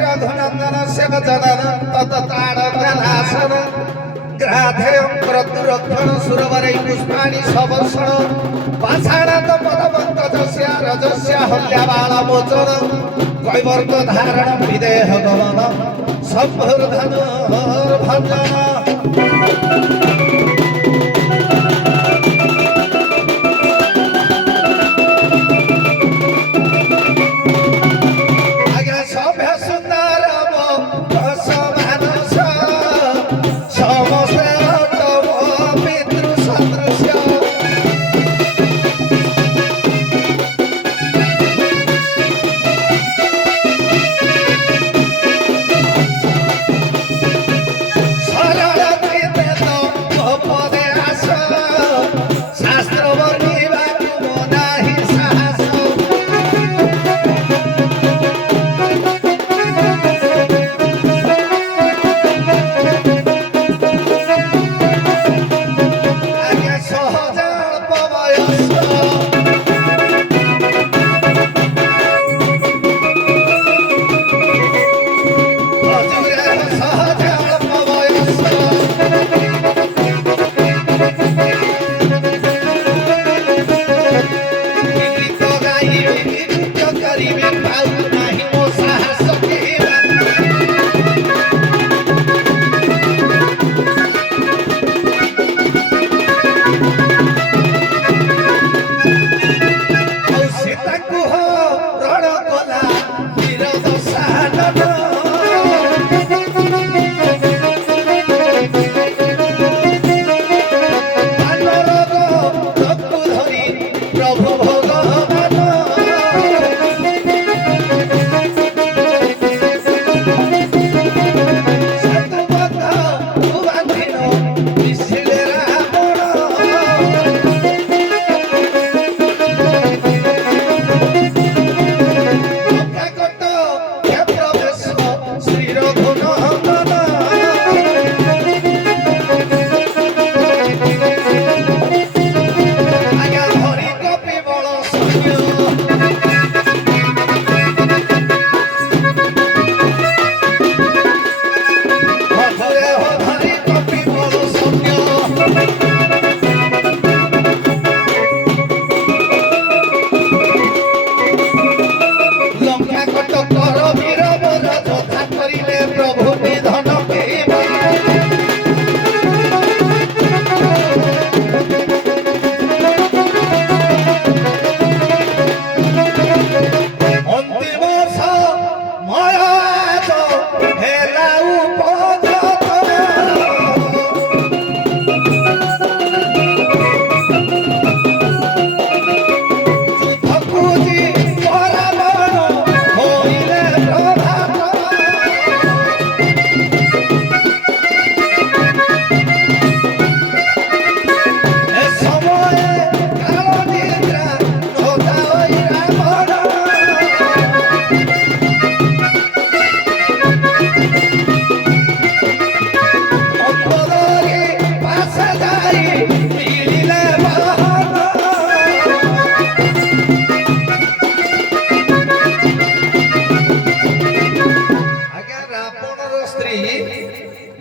रघुनंदन शिव जनन तत ताड़कनाशन ग्राधेय क्रतुरक्षण सुरवरै पुष्पाणि सवर्षण पाषाणात पदपङ्कजस्य रजस्य हल्याबाणमोचन कैवर्ग धारण विदेह गमन संवर्धन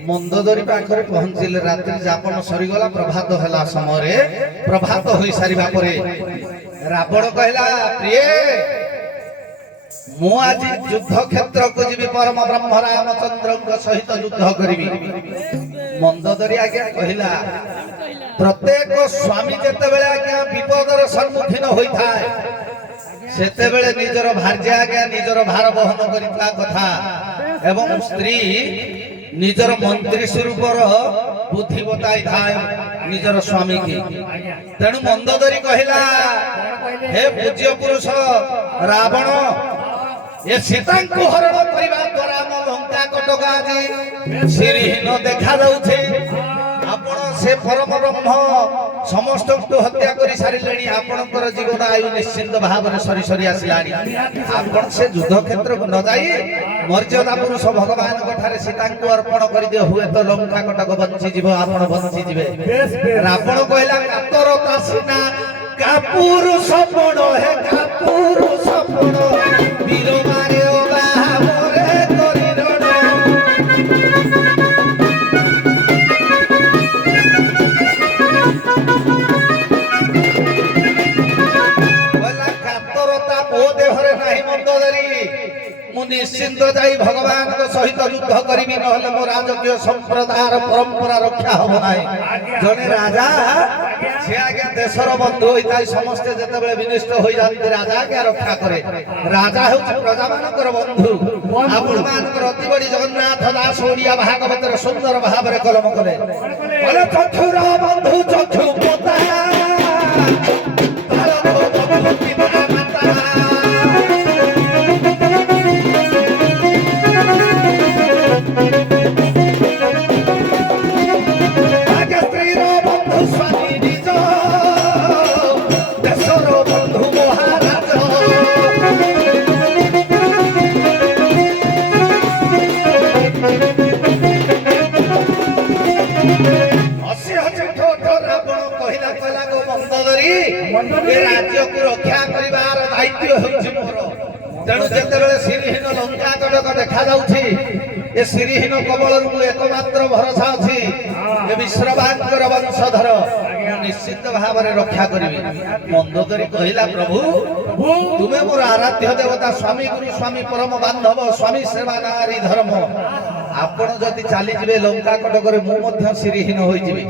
ମନ୍ଦୋଦରୀ ପାଖରେ ପହଞ୍ଚିଲେ ରାତ୍ରି ଯାପନ ସରିଗଲା ପ୍ରଭାତ ହେଲା ସମୟରେ ପ୍ରଭାତ ହୋଇ ସାରିବା ପରେ ରାବଣ କହିଲା ପ୍ରିୟ ମୁଁ ଆଜି ଯୁଦ୍ଧ କ୍ଷେତ୍ରକୁ ଯିବି ପରମ ବ୍ରହ୍ମ ରାମଚନ୍ଦ୍ରଙ୍କ ସହିତ ଯୁଦ୍ଧ କରିବି। ମନ୍ଦୋଦରୀ ଆଜ୍ଞା କହିଲା ପ୍ରତ୍ୟେକ ସ୍ୱାମୀ ଯେତେବେଳେ ଆଜ୍ଞା ବିପଦର ସମ୍ମୁଖୀନ ହୋଇଥାଏ ସେତେବେଳେ ନିଜର ଭାର୍ଯ୍ୟା ଆଜ୍ଞା ନିଜର ଭାର ବହନ କରିଥିବା କଥା ଏବଂ ସ୍ତ୍ରୀ ନିଜର ମନ୍ତ୍ରୀ ସ୍ୱରୂପର ବୁଦ୍ଧି ବତାଇଥାଏ ନିଜର ସ୍ୱାମୀ କି। ତେଣୁ ମନ୍ଦୋଦରୀ କହିଲା ହେ ପୂଜ୍ୟ ପୁରୁଷ ରାବଣ ଏ ସୀତାଙ୍କୁ ହରଣ କରିବା ଦ୍ୱାରା ଆମ ଲଙ୍କା କଟକ ଆଜି ଶ୍ରୀହୀନ ଦେଖାଯାଉଛି। ଆପଣ ସେ ପରମ ବ୍ରହ୍ମ ସମସ୍ତଙ୍କୁ ହତ୍ୟା କରି ସାରିଲେଣି। ଆପଣଙ୍କର ଜୀବନ ଆୟୁ ନିଶ୍ଚିନ୍ତ ଭାବରେ ସରି ସରି ଆସିଲାଣି। ଆପଣ ସେ ଯୁଦ୍ଧ କ୍ଷେତ୍ରକୁ ନ ଯାଇ ମର୍ଯ୍ୟାଦା ପୁରୁଷ ଭଗବାନଙ୍କ ଠାରେ ସୀତାଙ୍କୁ ଅର୍ପଣ କରିଦିଅ, ହୁଏତ ଲଙ୍କା କଟକ ବଞ୍ଚିଯିବ, ଆପଣ ବଞ୍ଚିଯିବେ। ରାବଣ କହିଲା କାତରତା ସିନା କାପୁରୁଷ ପଣ ହେ କାପୁରୁଷ ପଣ ବୀର ମାରେ ବାହାରେ ଯାଇ ଭଗବାନଙ୍କ ସହିତ ଯୁଦ୍ଧ କରିବି, ନହେଲେ ମୋ ରାଜକୀୟ ସମ୍ପ୍ରଦାୟର ପରମ୍ପରା ରକ୍ଷା ହବ ନାହିଁ। ଜଣେ ରାଜା ସେ ଆଜ୍ଞା ଦେଶର ବନ୍ଧୁ ହୋଇଥାଏ। ସମସ୍ତେ ଯେତେବେଳେ ବିନିଷ୍ଟ ହୋଇଯାନ୍ତି ରାଜା ଆଜ୍ଞା ରକ୍ଷା କରେ। ରାଜା ହେଉଛି ପ୍ରଜାମାନଙ୍କର ବନ୍ଧୁ। ଆପଣମାନଙ୍କର ଅତି ବଡ଼ି ଜଗନ୍ନାଥ ଦାସ ଓଡ଼ିଆ ଭାଗବତର ସୁନ୍ଦର ଭାବରେ କଲମ କଲେ। ଚକ୍ଷୁର ବନ୍ଧୁ ଚକ୍ଷୁ ପୋତା ରାଜ୍ୟକୁ ରକ୍ଷା କରିବାର ଦାୟିତ୍ୱ ହେଉଛି ମୋର। ତେଣୁ ଯେତେବେଳେ ଶ୍ରୀହୀନ ଲଙ୍କା କଟକ ଦେଖାଯାଉଛି, ଏ ଶ୍ରୀହୀନ କବଳରୁ ମୁଁ ଏକମାତ୍ର ଭରସା ଅଛି, ଏ ବିଶ୍ରବାଙ୍କର ବଂଶଧର, ମୁଁ ନିଶ୍ଚିତ ଭାବରେ ରକ୍ଷା କରିବି। ମନ୍ଦୋଦରୀ କହିଲା, ପ୍ରଭୁ ତୁମେ ମୋର ଆରାଧ୍ୟ ଦେବତା, ସ୍ୱାମୀ ଗୁରୁ ସ୍ୱାମୀ ପରମ ବାନ୍ଧବ, ସ୍ୱାମୀ ସେବା ନାରୀ ଧର୍ମ। ଆପଣ ଯଦି ଚାଲିଯିବେ ଲଙ୍କା କଟକରେ, ମୁଁ ମଧ୍ୟ ଶ୍ରୀହୀନ ହୋଇଯିବି।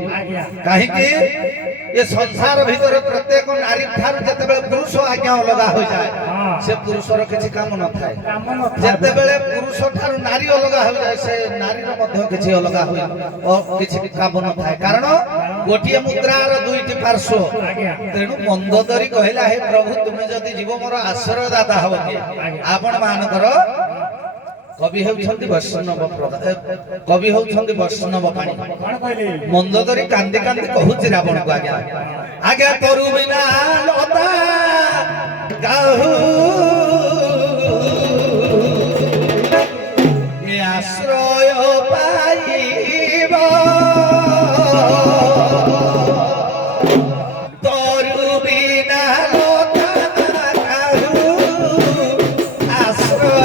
କାହିଁକି? ଏ ସଂସାର ଭିତରେ ପ୍ରତ୍ୟେକ ନାରୀ ଠାରୁ ଯେତେବେଳେ ପୁରୁଷ ଆଜ୍ଞା ଅଲଗା ହୋଇଯାଏ, ସେ ପୁରୁଷର କିଛି କାମ ନଥାଏ। ଯେତେବେଳେ ପୁରୁଷ ଠାରୁ ନାରୀ ଅଲଗା ହୋଇଯାଏ, ସେ ନାରୀର ମଧ୍ୟ କିଛି ଅଲଗା ହୁଏ, କିଛି କାମ ନଥାଏ। କାରଣ ଗୋଟିଏ ମୁଦ୍ରାର ଦୁଇଟି ପାର୍ଶ୍ୱ। ତେଣୁ ମନ୍ଦୋଦରୀ କହିଲା, ହେ ପ୍ରଭୁ ତୁମେ ଯଦି ଯିବ ମୋର ଆଶ୍ରୟଦାତା ହବ କିଏ? ଆପଣ ମାନଙ୍କର କବି ହେଉଛନ୍ତି ବୈଷ୍ଣବ କବି ହେଉଛନ୍ତି ବୈଷ୍ଣବ ପାଣି। ମନ୍ଦୋଦରୀ କାନ୍ଦି କାନ୍ଦି କହୁଛି ରାବଣକୁ, ଆଜ୍ଞା ଆଜ୍ଞା ତୋରୁ ବିନା ଲତା ଗାହୁ ଆଶ୍ରୟ ପାଇବ, ତୋରୁ ବିନା ଲତା ଗାହୁ ଆଶ୍ରୟ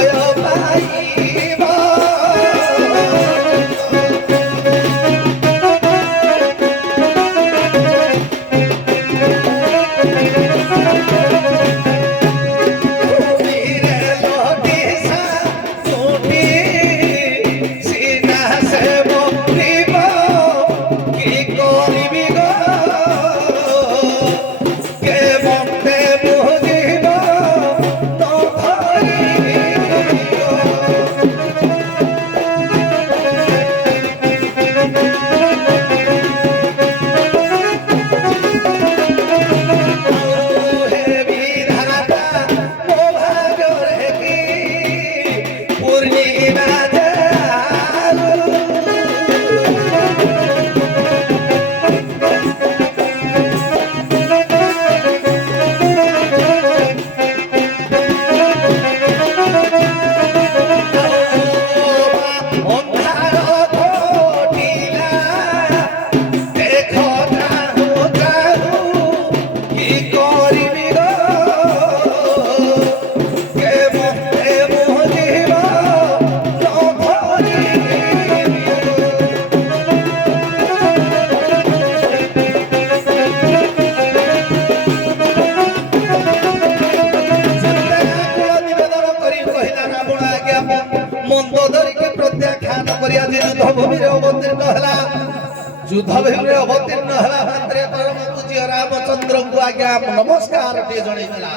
ଯୁଦ୍ଧ ଭୂମିରେ ଅବତୀର୍ଣ୍ଣ ହେବା ମାତ୍ରେ ପରମ ପୂଜ୍ୟ ରାମଚନ୍ଦ୍ରଙ୍କୁ ଆଜ୍ଞା ନମସ୍କାର ଟିଏ ଜଣେଇଥିଲା।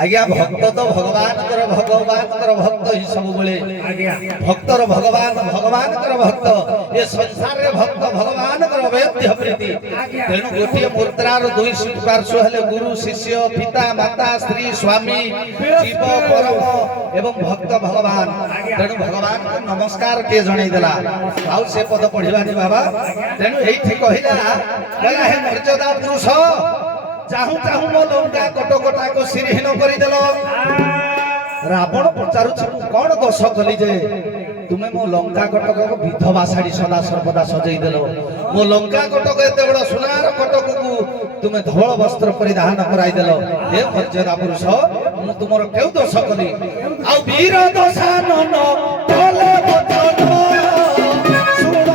ଆଜ୍ଞା ଭକ୍ତ ତ ଭଗବାନଙ୍କର ଭକ୍ତ ହିଁ ସବୁବେଳେ। ଭକ୍ତର ଭଗବାନ ଭଗବାନଙ୍କର ଭକ୍ତ। ଏ ସଂସାରରେ ଭକ୍ତ ଭଗବାନଙ୍କର ଅଭେଦ୍ୟ ପ୍ରୀତି। ତେଣୁ ଗୋଟିଏ ମୁଦ୍ରାର ଦୁଇ ପାର୍ଶ୍ୱ ହେଲେ ଗୁରୁ ଶିଷ୍ୟ, ପିତା ମାତା, ସ୍ତ୍ରୀ ସ୍ୱାମୀ, ଜୀବ ପରମ ଏବଂ ଭକ୍ତ ଭଗବାନ। ତେଣୁ ଭଗବାନଙ୍କୁ ନମସ୍କାର ଟିଏ ଜଣେଇଦେଲା। ଆଉ ସେ ପଦ ପଢିବାନି ବାବା। ତେଣୁ ଏଇଠି କହିଲା, ହେ ମର୍ଯ୍ୟାଦା ପୁରୁଷ, ଚାହୁଁ ଚାହୁଁ ମୋ ଲଙ୍କା କଟକଟାକୁ ଶ୍ରୀହୀନ କରିଦେଲ। ରାବଣ ପଚାରୁଛି, ମୁଁ କଣ ଦୋଷ କଲି ଯେ ତୁମେ ମୋ ଲଙ୍କା କଟକକୁ ବିଧବା ଶାଢୀ ସଦା ସର୍ବଦା ସଜେଇଦେଲ? ମୋ ଲଙ୍କା କଟକ ଏତେ ବଡ ସୁନାର କଟକକୁ ତୁମେ ଧବଳ ବସ୍ତ୍ର ପରିଧାନ କରାଇଦେଲ। ହେ ମର୍ଯ୍ୟାଦା ପୁରୁଷ, ମୁଁ ତୁମର କେଉଁ ଦୋଷ କଲି? ଆଉ ବୀର ଦଶାନନ କଲେ ବଚନ, ଶୁଣ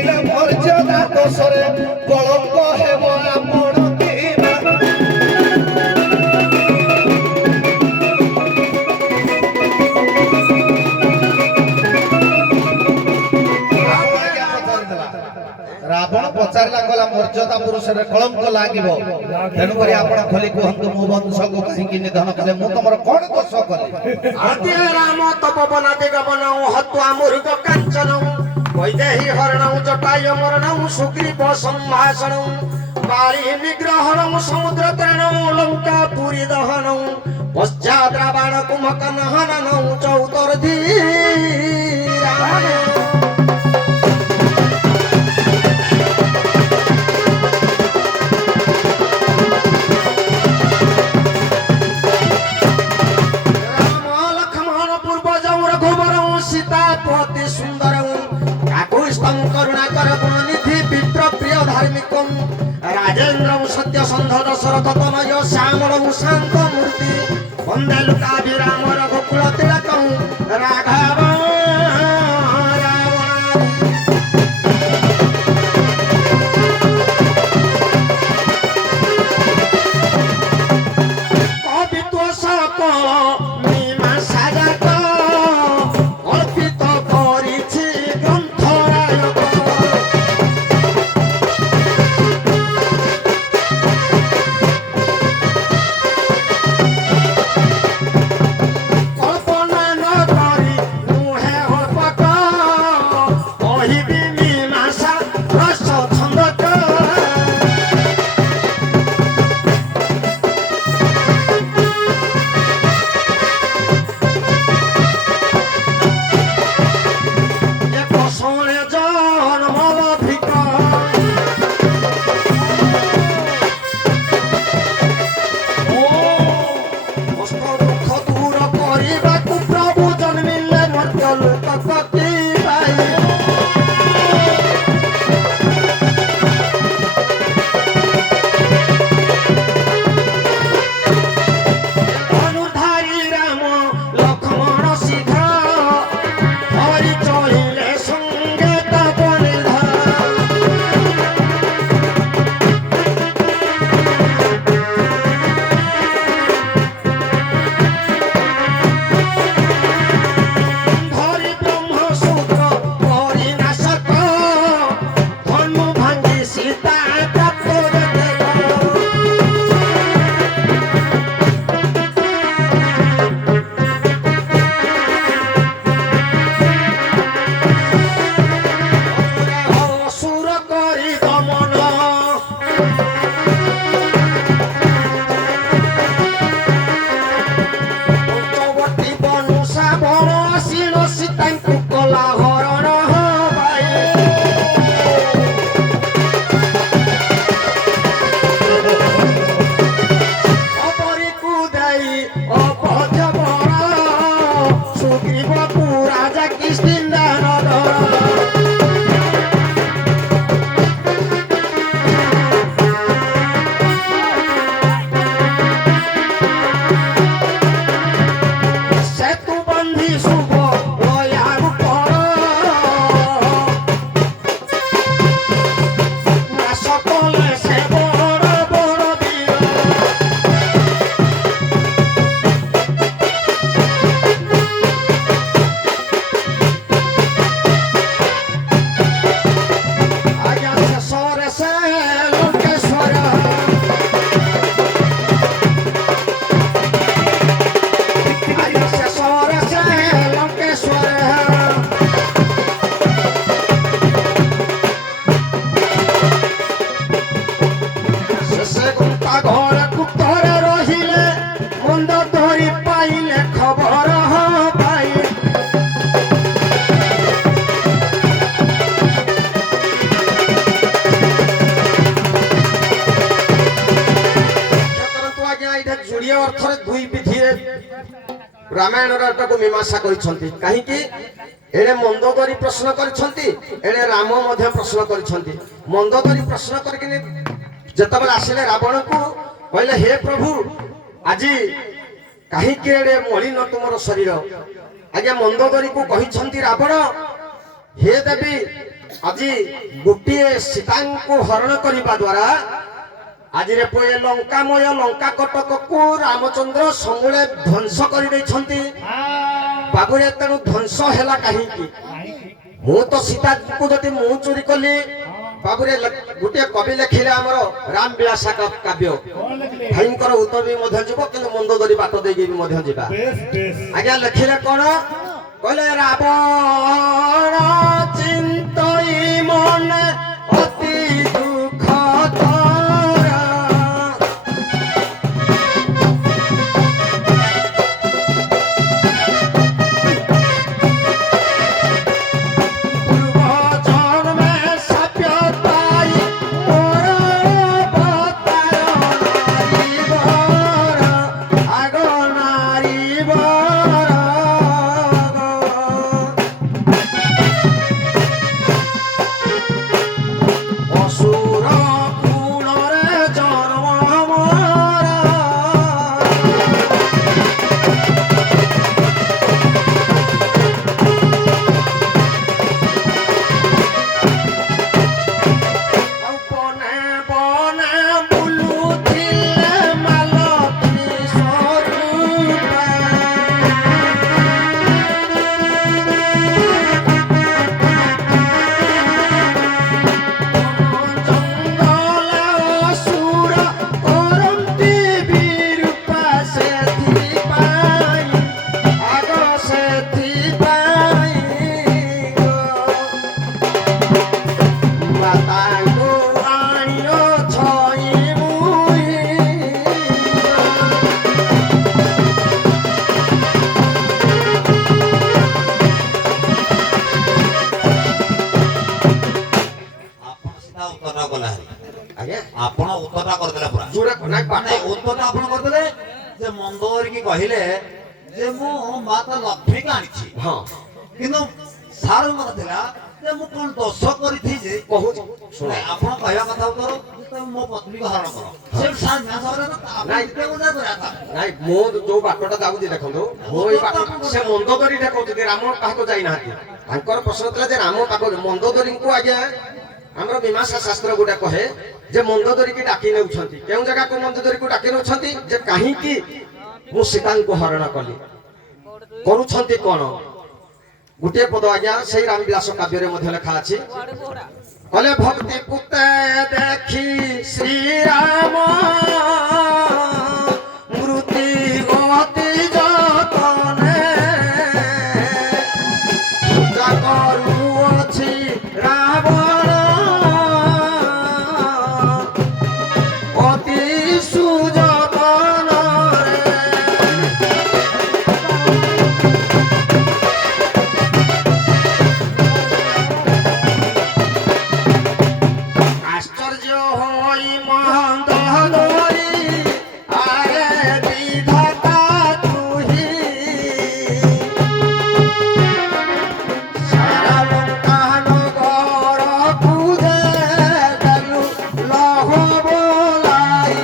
ପାଇଲେ ମର୍ଯ୍ୟାଦା ଦୋଷରେ କଳଙ୍କ ହେବ ଆପଣ କିବା ରାବଣ ପଚାରିଲା କଲା ମର୍ଯ୍ୟାଦା ପୁରୁଷରେ କଳଙ୍କ ଲାଗିବ ତେଣୁକରି ଆପଣ ଖୋଲି କୁହନ୍ତୁ ମୋ ବଂଶକୁ କାହିଁକି ନିଧନ କଲେ ମୁଁ ତମର କଣ ଦୋଷ କଲି ଆଦ୍ୟ ରାମ ତପବନ ଦିଗବନ ହତ୍ୱା ମୃଗ କାଞ୍ଚନ ବୈଦେହୀ ହରଣ ଜଟାୟ ମରଣ ସୁଗ୍ରୀବ ସମ୍ଭାଷଣ ବାଳି ନିଗ୍ରହଣ ସମୁଦ୍ର ତରଣ ଲଙ୍କା ପୁରୀ ଦହନ ପଶ୍ଚାତ୍ ରାବଣ କୁମ୍ଭକର୍ଣ୍ଣ ହନନ ଚୌତୁର୍ଥୀ ରାମ पति सुंदर काकुष्टं करुणाकर गुणनिधि विप्र प्रिय धार्मिक राजेन्द्र सत्य संध दशरथ तनय श्यामल शांत मूर्ति वंदे लुकाभिराम रघुकुल तिलक राघव कवित्व सकल मीमांसा जात रामायण मीमांसा कहीं एड़े मंदोदरी प्रश्न करे राम प्रश्न कर मंदोदरी प्रश्न करते आसिले रावण को कहले हे प्रभु आज कहीं मलिन तुम शरीर आज्ञा मंदोदरी को कहते रावण हे देवी ଆଜି ଗୋଟିଏ ସୀତାଙ୍କୁ ହରଣ କରିବା ଦ୍ୱାରା ଆଜିରେ ପୁଣି ଲଙ୍କାମୟ ଲଙ୍କା କଟକକୁ ରାମଚନ୍ଦ୍ର ସମୂଳେ ଧ୍ୱଂସ କରିଦେଇଛନ୍ତି। ବାବୁରେ ତେଣୁ ଧ୍ୱଂସ ହେଲା କାହିଁକି? ମୁଁ ତ ସୀତାଙ୍କୁ ଯଦି ମୁଁ ଚୋରି କଲି, ବାବୁରେ ଗୋଟିଏ କବି ଲେଖିଲେ ଆମର ରାମ ବିଳାସ କାବ୍ୟ, ଭାଇଙ୍କର ଉତ୍ତର ବି ମଧ୍ୟ ଯିବ କିନ୍ତୁ ମନ୍ଦୋଦରୀ ବାଟ ଦେଇକି ବି ମଧ୍ୟ ଯିବା। ଆଜ୍ଞା ଲେଖିଲେ କଣ କହିଲେ, ରାବଣ ଚିନ୍ତଇ ମନେ ଅତି ଦୁଃଖ ତୋରା, ପୂର୍ବ ଜନ୍ମେ ସାପ୍ୟ ପାଇ ମୋର ଅବତାର ନାରୀବର, ଆଗ ନାରୀବର ଅସୁର କୁଳରେ ଜନ୍ମ ମୋର। ଆଉ ବନେ ବନେ ବୁଲୁଥିଲେ ମାଲତୀ ସ୍ୱରୂପା, ଜଙ୍ଗଲ ଅସୁର କରନ୍ତି ବିରୂପା, ସେଥିପାଇଁ ଆଗ ସେଥିପାଇଁ ମାତାଙ୍କୁ ଆଣିଅ ଛଇ ମୁଇ। ଆପଣ ସିଧା ଉତ୍ତରଟା କଲେ ଆଜ୍ଞା ଆପଣ ଉତ୍ତରଟା କରିଦେଲେ ପୁରା ଯୋଉଟା ନାଇଁ ପାଠ ମାନେ ଉତ୍ତରଟା ଆପଣ କରିଦେଲେ ଯେ ମନ୍ଦୋଦରୀ କହିଲେ ଯେ ମୁଁ ମାତା ଲକ୍ଷ୍ମୀକି ଆଣିଛି, ହଁ କିନ୍ତୁ ସାର ମତ ଥିଲା ଯେ ମୁଁ କଣ ଦୋଷ କରିଥିଲି ଯେ କହୁଛି ଶୁଣ। ନାଇଁ, ଆପଣ କହିବା କଥା ଉତ୍ତର ଯେ ମୋ ପତ୍ନୀକୁ ହରଣ କର, ସେ ସାର ନ୍ୟାୟ ସହରରେ ଆପଣ ନାଇଁ। ଦ୍ୱିତୀୟ କଥା କରିବା କଥା। ନାଇଁ ମୁଁ ଯୋଉ ବାଟଟା ଯାଉଛି ଦେଖନ୍ତୁ, ମୁଁ ଏଇ ବାଟ ସେ ମନ୍ଦୋଦରୀଟା କହୁଛନ୍ତି, ରାମ ପାଖକୁ ଯାଇନାହାନ୍ତି। ତାଙ୍କର ପ୍ରଶ୍ନ ଥିଲା ଯେ ରାମ ପାଖକୁ ମନ୍ଦୋଦରୀଙ୍କୁ ଆଜ୍ଞା ଆମର ମୀମାଂସା ଶାସ୍ତ୍ର ଗୋଟେ କହେ ଯେ ମନ୍ଦୋଦରୀକି ଡାକି ନେଉଛନ୍ତି। କେଉଁ ଜାଗାକୁ ମନ୍ଦୋଦରୀକୁ ଡାକି ନେଉଛନ୍ତି ଯେ କାହିଁକି ମୁଁ ସୀତାଙ୍କୁ ହରଣ କଲି, କରୁଛନ୍ତି କଣ? ଗୋଟିଏ ପଦ ଆଜ୍ଞା ସେଇ ରାମବିଳାସ କାବ୍ୟରେ ମଧ୍ୟ ଲେଖା ଅଛି। କହିଲେ ଭକ୍ତି ପୁତେ ଦେଖି ଶ୍ରୀରାମ ମୃତ୍ୟୁ ଗତି ଯତନେ, ପୂଜା କରୁଅଛି ରାବଣ ଅତି ସୁଯତନରେ। আশ্চর্য হই মন্দোদরী, আরে বিধাতা তুহি, সারা লঙ্কা নগর পূজে গেলু লহ বলাই।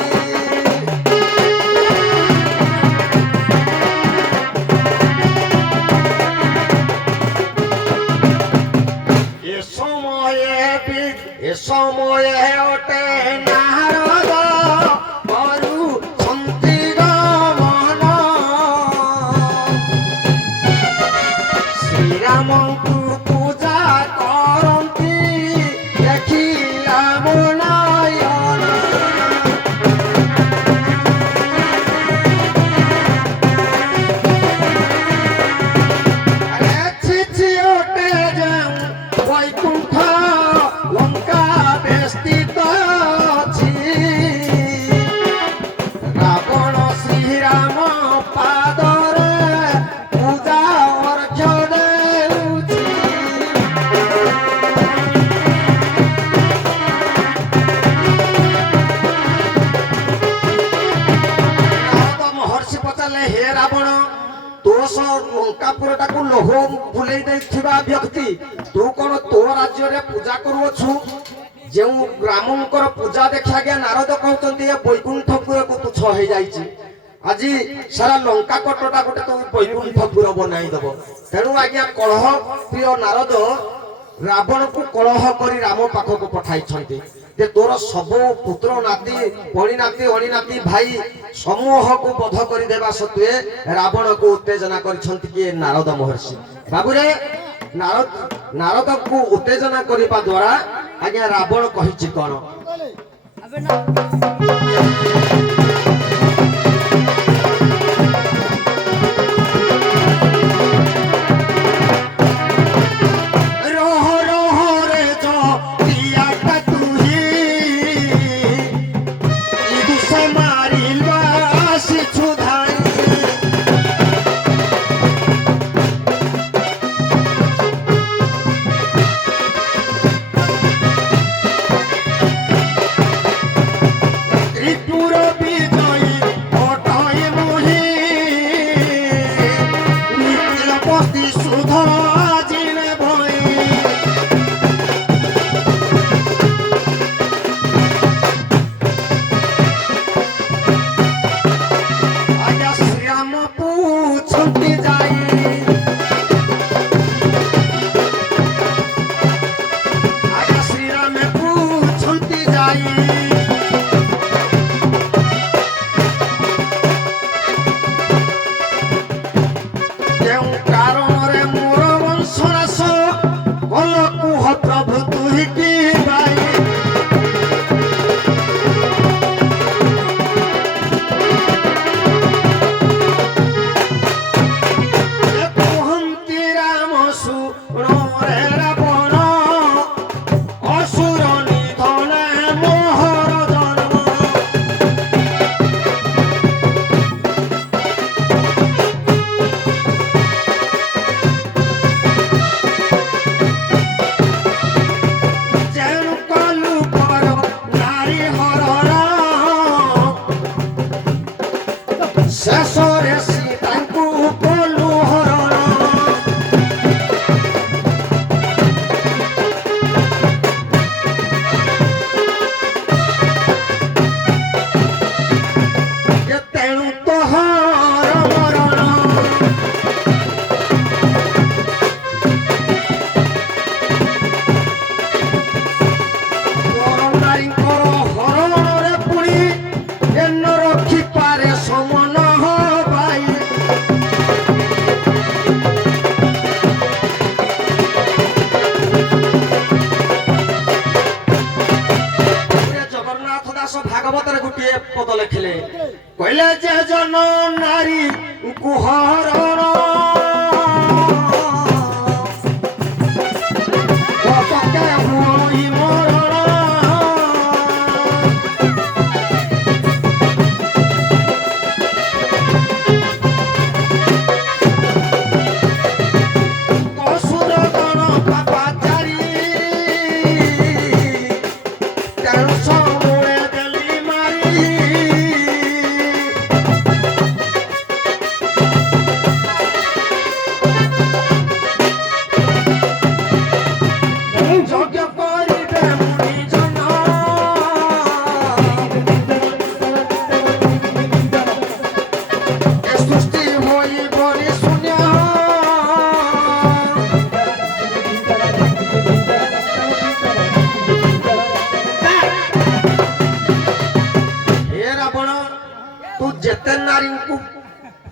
এ সময়ে ওঠে নারদ করু সন্তি গমন, শ্রীরামଙ୍କୁ পূজা করন্তি দেখিলা ମୋ নয়ন। আরে ছিছি ওঠে যাও বৈকুণ্ঠ লঙ্কা বেষ্টিত ଅଛି, রাবণ শ্রীরাম পাদরে পূজা অর্ঘ্য দেଉଛି। ନାରଦ ମହର୍ଷି ପଚାରିଲେ, ହେ ରାବଣ, ତୋଷ ଲଙ୍କାପୁରଟାକୁ ଲୋହ ବୁଲେଇ ଦେଇଥିବା ବ୍ୟକ୍ତି ତୁ କଣ ତୋ ରାଜ୍ୟରେ ପୂଜା କରୁଅଛୁ? ଯେଉଁ ରାମଙ୍କର ପୂଜା ଦେଖି ଆଜ୍ଞା ନାରଦ କହୁଛନ୍ତି ଏ ବୈକୁଣ୍ଠପୁରକୁ ତୁଚ୍ଛ ହେଇଯାଇଛି। ଆଜି ସାରା ଲଙ୍କା କଟଟା ଗୋଟେ ତ ବୈକୁଣ୍ଠପୁର ବନାଇ ଦବ। ତେଣୁ ଆଜ୍ଞା କଳହ ପ୍ରିୟ ନାରଦ ରାବଣକୁ କଳହ କରି ରାମ ପାଖକୁ ପଠାଇଛନ୍ତି ଯେ ତୋର ସବୁ ପୁତ୍ର ନାତି ପଣିନାତି ଅଣିନାତି ଭାଇ ସମୂହକୁ ବଧ କରିଦେବା ସତ୍ତ୍ୱେ ରାବଣକୁ ଉତ୍ତେଜନା କରିଛନ୍ତି କିଏ ନାରଦ ମହର୍ଷି। ବାବୁରେ ନାରଦକୁ ଉତ୍ତେଜନା କରିବା ଦ୍ୱାରା ଆଜ୍ଞା ରାବଣ କହିଛି କଣ? ଭାଗବତରେ ଗୋଟିଏ ପଦ ଲେଖିଲେ କହିଲେ ଯେ ଜନ ନାରୀ କୁହରଣ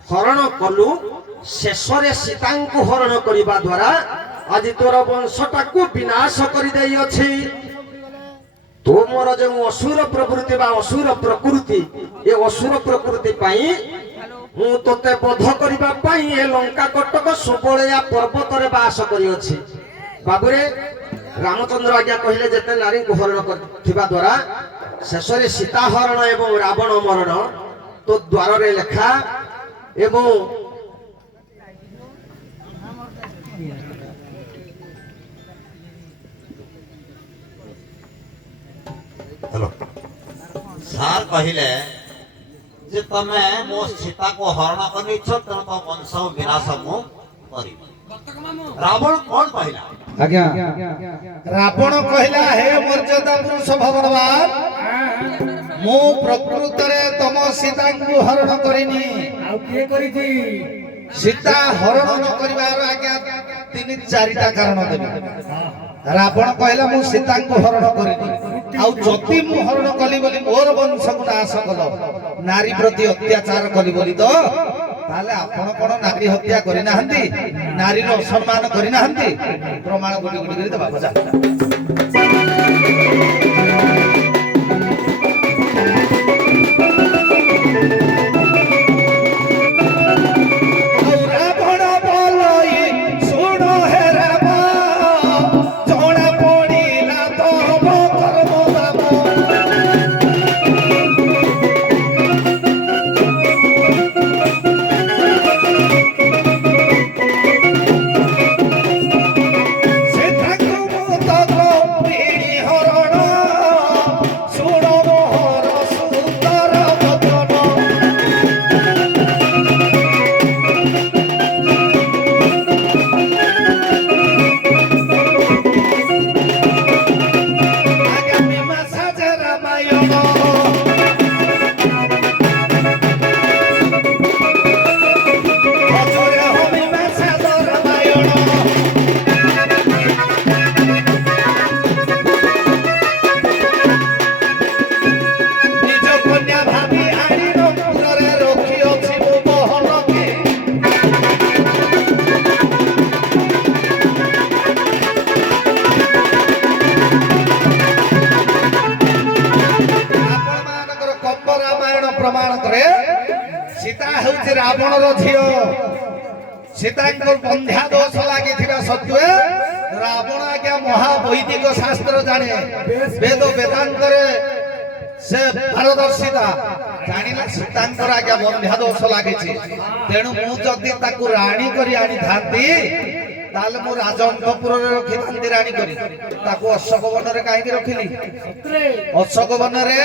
हरण कलु शेषरे सीतांकु हरण करिबा द्वारा आज तोर वंशटा को विनाश कर देई अछि। तोमर जो असुर प्रवृत्ति बा असुर प्रकृति ए असुर प्रकृति पाई मु तोते बध करिबा पाई ए लंका कटक सुबळया पर्वत रे वास करि अछि। बाबुरे रामचंद्र आज्ञा कहिले जेते नारी को हरण करथिबा द्वारा शेषरे सीता हरण एवं रावण मरण तो द्वार रे लेखा एवं हेलो सार कहिले जे तमे मो सीता को हरण करनी छ त तो वंश विनाश मु करी। रावण कोन कहिला? आज्ञा रावण कहिला हे मर्यादा पुरुष भगवान मु प्रकृत रे तम सीता को हरण करिनी आ के करिथि सीता हरण न करिवार आज्ञा तीन चारिटा कारण देबे। ରାବଣ କହିଲା ମୁଁ ସୀତାଙ୍କୁ ହରଣ କରିନି ଆଉ ଯଦି ମୁଁ ହରଣ କଲି ବୋଲି ମୋର ବଂଶକୁ ନାଶ କଲ ନାରୀ ପ୍ରତି ଅତ୍ୟାଚାର କଲି ବୋଲି ତ ତାହେଲେ ଆପଣ କଣ ନାରୀ ହତ୍ୟା କରିନାହାନ୍ତି ନାରୀର ଅସମ୍ମାନ କରିନାହାନ୍ତି ପ୍ରମାଣ ଗୁଡ଼ି ଗୁଡ଼ି କରି ଦେବାକୁ ଯା ରାବଣର ଝିଅ ସୀତାଙ୍କ ବନ୍ଧ୍ୟା ଦୋଷ ଲାଗିଥିବା ସତ୍ତ୍ୱେ ରାବଣ ଆଜ୍ଞା ମହାବୈଦିକ ଶାସ୍ତ୍ର ଜାଣେ ବେଦ ବେଦାନ୍ତରେ ସେ ପାରଦର୍ଶିତା ଜାଣିଲା ସୀତାଙ୍କର ଆଜ୍ଞା ବନ୍ଧ୍ୟା ଦୋଷ ଲାଗିଛି ତେଣୁ ମୁଁ ଯଦି ତାକୁ ରାଣୀ କରି ଆଣିଥାନ୍ତି ତାହେଲେ ମୁଁ ରାଜଅନ୍ତପୁରରେ ରଖିଥାନ୍ତି ରାଣୀ କରି ତାକୁ ଅଶୋକ ବନରେ କାହିଁକି ରଖିଲି ଅଶୋକ ବନରେ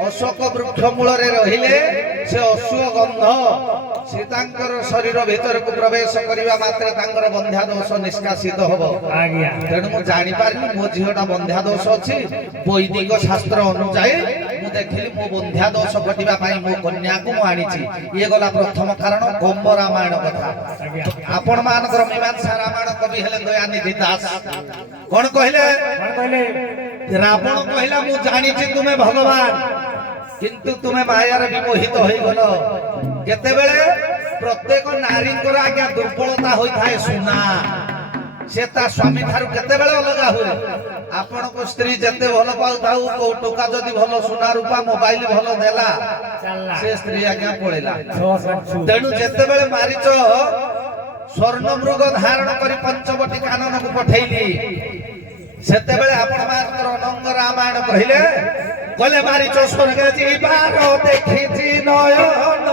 ଅଶୋକ ବୃକ୍ଷ ମୂଳରେ ରହିଲେ ସେ ଅଶ୍ୱଗନ୍ଧ ସୀତାଙ୍କର ଶରୀର ଭିତରକୁ ପ୍ରବେଶ କରିବା ମାତ୍ରେ ତାଙ୍କର ବନ୍ଧ୍ୟା ଦୋଷ ନିଷ୍କାସିତ ହବ ତେଣୁ ମୁଁ ଜାଣିପାରିଲି ମୋ ଝିଅଟା ବନ୍ଧ୍ୟା ଦୋଷ ଅଛି ବୈଦିକ ଶାସ୍ତ୍ର ଅନୁଯାୟୀ ମୁଁ ଦେଖିଲି ମୋ ବନ୍ଧ୍ୟା ଦୋଷ କଟିବା ପାଇଁ ମୋ କନ୍ୟାକୁ ମୁଁ ଆଣିଛି ଇଏ ଗଲା ପ୍ରଥମ କାରଣ କମ୍ବ ରାମାୟଣ କଥା ଆପଣ ମାନଙ୍କର ମୀମାଂସା ରାମାୟଣ କବି ହେଲେ ଦୟାନିଧି ଦାସ କଣ କହିଲେ ରାବଣ କହିଲା ମୁଁ ଜାଣିଛି ତୁମେ ଭଗବାନ କିନ୍ତୁ ତୁମେ ମାୟାରେ ବିମୋହିତ ହୋଇଗଲ କେତେବେଳେ ପ୍ରତ୍ୟେକ ନାରୀଙ୍କର ଆଜ୍ଞା ଦୁର୍ବଳତା ହୋଇଥାଏ ସୁନା ସେ ତା ସ୍ୱାମୀ ଠାରୁ କେତେବେଳେ ଅଲଗା ହୁଏ ଆପଣଙ୍କ ସ୍ତ୍ରୀ ଯେତେ ଭଲ ପାଉଥାଉ କୋଉ ଟୋକା ଯଦି ଭଲ ସୁନା ରୂପା ମୋବାଇଲ ଭଲ ଦେଲା ସେ ସ୍ତ୍ରୀ ଆଜ୍ଞା ପଳେଇଲା ତେଣୁ ଯେତେବେଳେ ମାରିଚ ସ୍ୱର୍ଣ୍ଣ ମୃଗ ଧାରଣ କରି ପଞ୍ଚବଟୀ କାନନକୁ ପଠେଇଲି ସେତେବେଳେ ଆପଣ ମାନଙ୍କର ଅନଙ୍ଗ ରାମାୟଣ କହିଲେ କହିଲେ ମାରିଚ ସ୍ୱର୍ଗ ଯିବାର ଦେଖିଛି ନୟନ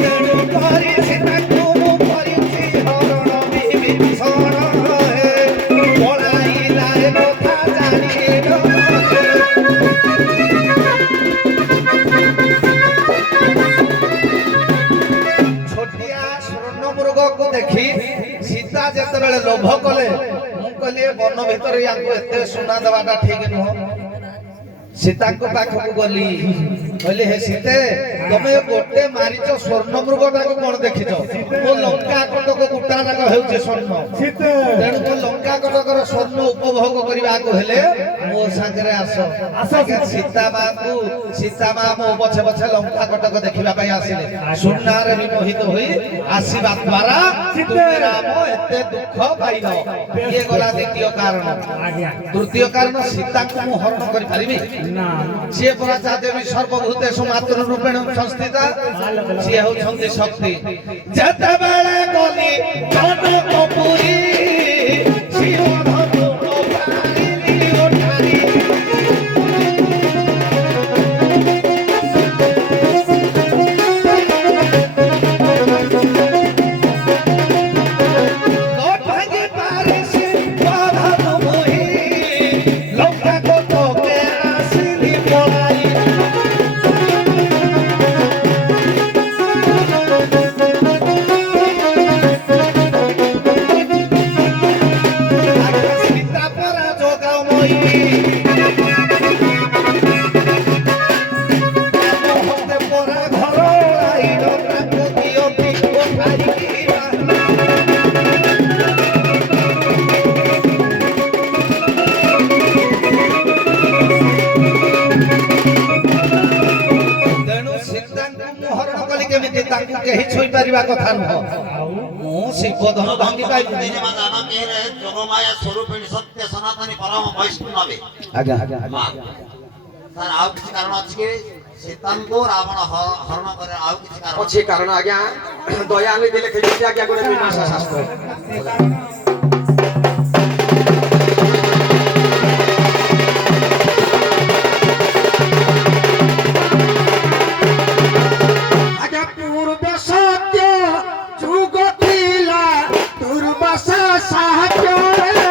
ତେଣୁ କରି ସୀତାକୁ ମୁଁ କରିଛି ହରଣ ବିଭୀଷଣ ପଳାଇଲା ଏ କଥା ଜାଣିଲ ଛୋଟିଆ ସ୍ୱର୍ଣ୍ଣ ମୃଗକୁ ଦେଖି ସୀତା ଯେତେବେଳେ ଲୋଭ କଲେ ମୁଁ କହିଲି ବନ ଭିତରେ ୟାଙ୍କୁ ଏତେ ସୁନା ଦେବାଟା ଠିକ ନୁହଁ ସୀତାଙ୍କ ପାଖକୁ ଗଲି କହିଲି ହେ ସୀତେ ତମେ ଗୋଟେ ମାରିଛ ସ୍ୱର୍ଣ୍ଣ ମୃଗଟାକୁ କଣ ଦେଖିଛ ମୋ ଲଙ୍କା କଟକ ଗୋଟା ଯାକ ହେଉଛି ସ୍ୱର୍ଣ୍ଣ ତେଣୁ ମୋ ଲଙ୍କା କଟକର ସ୍ୱର୍ଣ୍ଣ ଉପଭୋଗ କରିବାକୁ ହେଲେ ମୋ ସାଙ୍ଗରେ ଆସ ସୀତା ମା ମୋ ପଛେ ପଛେ ଲଙ୍କା କଟକ ଦେଖିବା ପାଇଁ ଆସିଲେ ସୁନାରେ ବିମୋହିତ ହୋଇ ଆସିବା ଦ୍ୱାରା ତୁମେ ରାମ ଏତେ ଦୁଃଖ ପାଇଲ ଇଏ ଗଲା ଦ୍ୱିତୀୟ କାରଣ ତୃତୀୟ କାରଣ ସୀତାଙ୍କୁ ମୁଁ ହରଣ କରିପାରିବି ସିଏ ପରା ଦେବୀ ସର୍ବଭୂତେଷୁ ମାତୃ ରୂପେଣ ସଂସ୍ଥିତା ସିଏ ହେଉଛନ୍ତି ଶକ୍ତି ଯେତେବେଳେ ଗଲି ଜନକପୁରୀ ଶିରୋଧନୁ ପାରିଲି ଓଟାରି କରିବା କଥା ନୁହଁ। ମୁଁ ଶିବ ଧନ ଭାଙ୍ଗି ପାଇଲି। ଦିନେ ମା ଜାନକୀରେ ଯୋଗମାୟା ସ୍ୱରୂପିଣୀ ସତ୍ୟ ସନାତନୀ ପରମ ବୈଷ୍ଣବୀ। ଆଜ୍ଞା ଆଜ୍ଞା ମା ତାର ଆଉ କିଛି କାରଣ ଅଛି କି ସୀତାଙ୍କୁ ରାବଣ ହରଣ করে ଆଉ କିଛି କାରଣ ଅଛି କାରଣ ଆଜ୍ଞା ଦୟାନିଧି ଲେଖିଛନ୍ତି ଆଜ୍ଞା ଗୋଟେ ମୀମାଂସା ଶାସ୍ତ୍ର। ଆଜ୍ଞା ପୂର୍ବ ସତ୍ୟ ଯୁଗ ଥିଲା ଦୁର୍ବାସା ସାହାଯ୍ୟରେ